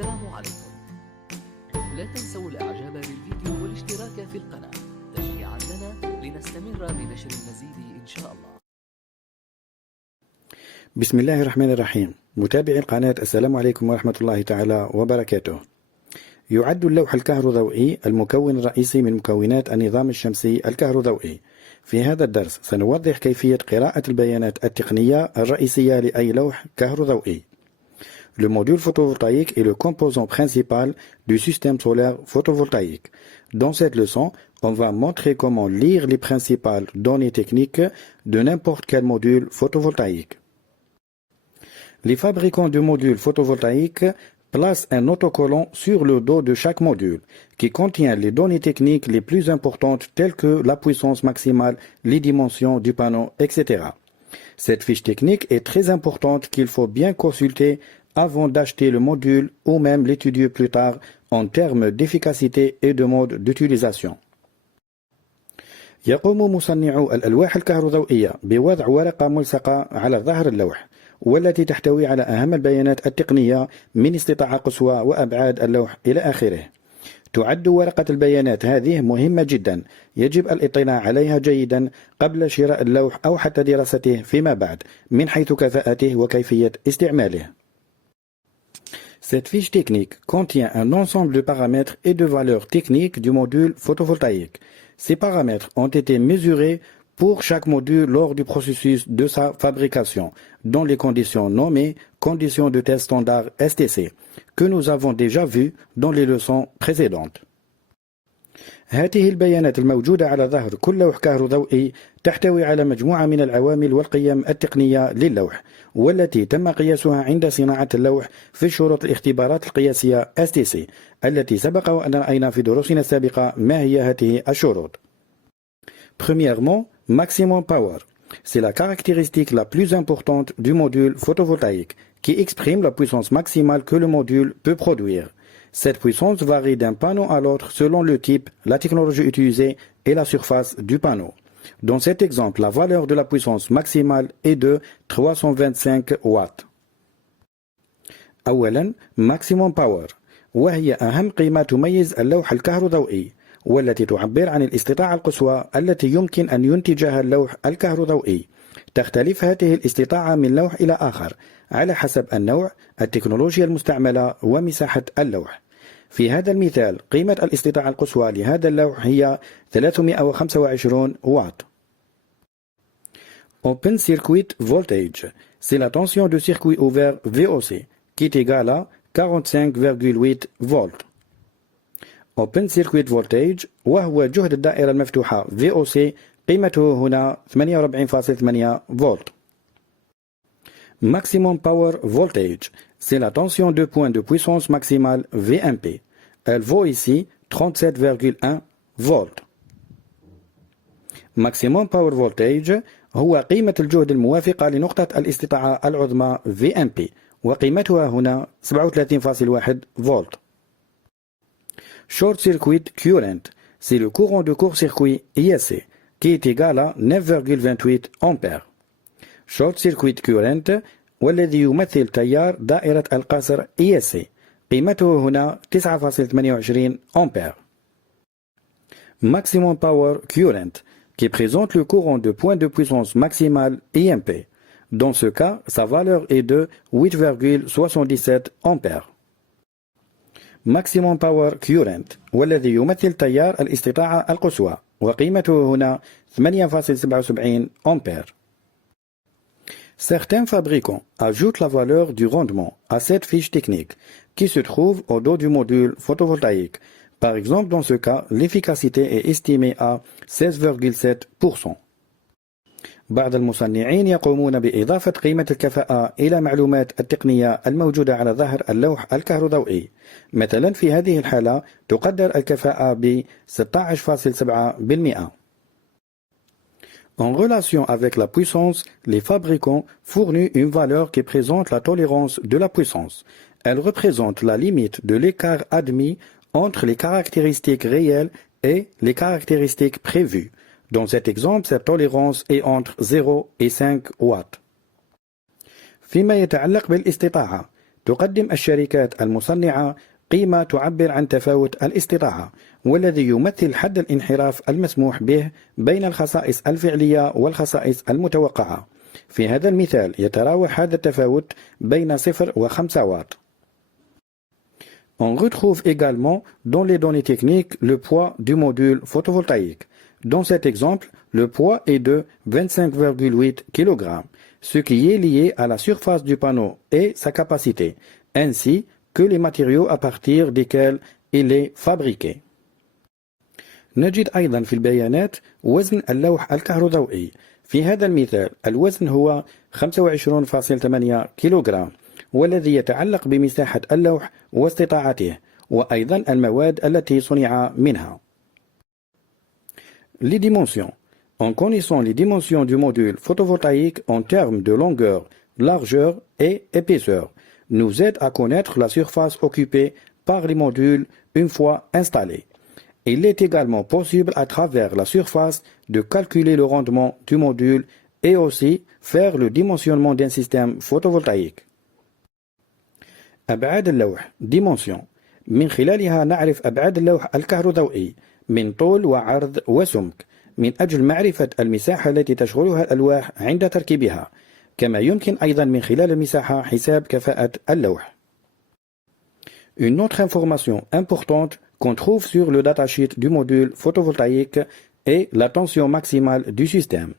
السلام عليكم. لا تنسوا الاعجاب بالفيديو والاشتراك في القناة تشجيعا لنا لنستمر بنشر المزيد ان شاء الله. بسم الله الرحمن الرحيم. متابعي القناة، السلام عليكم ورحمة الله تعالى وبركاته. يعد اللوح الكهروضوئي المكون الرئيسي من مكونات النظام الشمسي الكهروضوئي. في هذا الدرس سنوضح كيفية قراءة البيانات التقنية الرئيسية لأي لوح كهروضوئي. Le module photovoltaïque est le composant principal du système solaire photovoltaïque. Dans cette leçon, on va montrer comment lire les principales données techniques de n'importe quel module photovoltaïque. Les fabricants de modules photovoltaïques placent un autocollant sur le dos de chaque module qui contient les données techniques les plus importantes telles que la puissance maximale, les dimensions du panneau, etc. Cette fiche technique est très importante qu'il faut bien consulter avant d'acheter le module ou même l'étudier plus tard en termes d'efficacité et de mode d'utilisation. يقوم مصنعو الألواح الكهروضوئية بوضع ورقة ملصقة على ظهر اللوح والتي تحتوي على أهم البيانات التقنية من استطاعة قصوى وأبعاد اللوح إلى آخره. تعد ورقة البيانات هذه مهمة جدا، يجب الاطلاع عليها جيدا قبل شراء اللوح أو حتى دراسته فيما بعد من حيث كفاءته وكيفية استعماله. Cette fiche technique contient un ensemble de paramètres et de valeurs techniques du module photovoltaïque. Ces paramètres ont été mesurés pour chaque module lors du processus de sa fabrication, dans les conditions nommées conditions de test standard STC, que nous avons déjà vues dans les leçons précédentes. هذه البيانات الموجودة على ظهر كل لوح كهروضوئي تحتوي على مجموعة من العوامل والقيم التقنية للوح والتي تم قياسها عند صناعة اللوح في شروط الاختبارات القياسية STC التي سبق وأن رأينا في دروسنا السابقة ما هي هذه الشروط. Premièrement, maximum power. C'est la caractéristique la plus importante du module photovoltaïque qui exprime la puissance maximale que le module peut produire. Cette puissance varie d'un panneau à l'autre selon le type, la technologie utilisée et la surface du panneau. Dans cet exemple, la valeur de la puissance maximale est de 325 watts. أولا maximum power، وهي أهم قيمة تميز اللوح الكهروضوئي والتي تعبر عن الاستطاعة القصوى التي يمكن أن ينتجها اللوح الكهروضوئي. تختلف هذه الاستطاعة من لوح إلى آخر على حسب النوع، التكنولوجيا المستعملة ومساحة اللوح. في هذا المثال قيمة الاستطاعة القصوى لهذا اللوح هي 325 واط. Open Circuit Voltage، c'est la tension de circuit ouvert VOC qui est égale à 45,8 volts. Open Circuit Voltage وهو جهد الدائرة المفتوحة VOC قيمته هنا 48,8 فولت. Maximum Power Voltage، c'est la tension de pointe de puissance maximale VMP. Elle vaut ici 37,1 volts. Maximum Power Voltage هو قيمة الجهد الموافقة لنقطة الاستطاعة العظمى VMP وقيمتها هنا 37,1 فولت. Short Circuit Current، c'est le courant de court-circuit ISC qui est égal à 9,28 ampères. Short Circuit Current والذي يمثل تيار دائرة القصر ISC قيمته هنا 9,28 ampères. Maximum Power Current qui présente le courant de pointe de puissance maximale IMP. Dans ce cas, sa valeur est de 8,77 ampères. Maximum Power Current والذي يمثل تيار الاستطاعة القصوى وقيمته هنا 8,77 ampères. Certains fabricants ajoutent la valeur du rendement à cette fiche technique qui se trouve au dos du module photovoltaïque. Par exemple, dans ce cas, l'efficacité est estimée à 16,7%. بعض المصنعين يقومون بإضافة قيمة الكفاءة إلى معلومات التقنية الموجودة على ظهر اللوح الكهروضوئي. مثلا في هذه الحالة تقدر الكفاءة ب 16,7%. En relation avec la puissance, les fabricants fournissent une valeur qui présente la tolérance de la puissance. Elle représente la limite de l'écart admis entre les caractéristiques réelles et les caractéristiques prévues. Dans cet exemple, cette tolérance est entre 0 et 5 watts. فيما يتعلق بالاستطاعة، تقدم الشركات المصنعة قيمة تعبر عن تفاوت الاستطاعة، والذي يمثل حد الانحراف المسموح به بين الخصائص الفعلية والخصائص المتوقعة. في هذا المثال يتراوح هذا التفاوت بين 0 و 5 واط. On retrouve également dans les données techniques le poids du module photovoltaïque. Dans cet exemple, le poids est de 25,8 kg, ce qui est lié à la surface du panneau et sa capacité, ainsi que les matériaux à partir desquels il est fabriqué. نجد أيضا في البيانات وزن اللوح الكهروضوئي. في هذا المثال الوزن هو 25.8 كيلوغرام، والذي يتعلق بمساحة اللوح واستطاعته، وأيضا المواد التي صنع منها. Les dimensions. En connaissant les dimensions du module photovoltaïque en termes de longueur, largeur et épaisseur, nous aide à connaître la surface occupée par les modules une fois installés. Il est également possible à travers la surface de calculer le rendement du module et aussi faire le dimensionnement d'un système photovoltaïque. أبعاد اللوح dimension. من خلالها نعرف أبعاد اللوح الكهروضوئي من طول وعرض وسمك، من أجل معرفة المساحة التي تشغلها الألواح عند تركيبها، كما يمكن أيضا من خلال المساحة حساب كفاءة اللوح. Une autre information importante qu'on trouve sur le datasheet du module photovoltaïque est la tension maximale du système.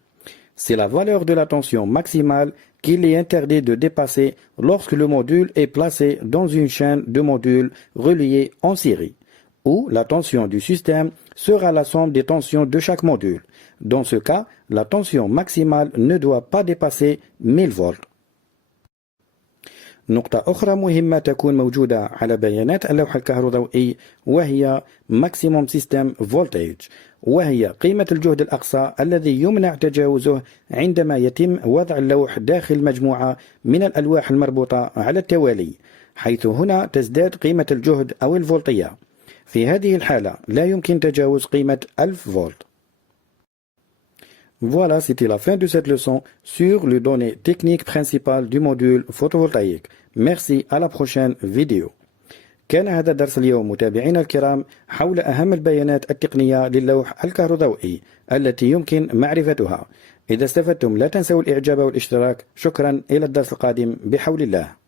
C'est la valeur de la tension maximale qu'il est interdit de dépasser lorsque le module est placé dans une chaîne de modules reliés en série, où la tension du système sera la somme des tensions de chaque module. Dans ce cas, la tension maximale ne doit pas dépasser 1000 volts. نقطة أخرى مهمة تكون موجودة على بيانات اللوح الكهروضوئي وهي Maximum System Voltage، وهي قيمة الجهد الأقصى الذي يمنع تجاوزه عندما يتم وضع اللوح داخل مجموعة من الألواح المربوطة على التوالي، حيث هنا تزداد قيمة الجهد أو الفولتية. في هذه الحالة لا يمكن تجاوز قيمة 1000 فولت. Voilà, c'était la fin de cette leçon sur les données techniques principales du module photovoltaïque. Merci, à la prochaine vidéo. كان هذا درس اليوم متابعينا الكرام حول أهم البيانات التقنية للوح الكهروضوئي التي يمكن معرفتها. إذا استفدتم لا تنسوا الإعجاب والاشتراك. شكرا، إلى الدرس القادم بحول الله.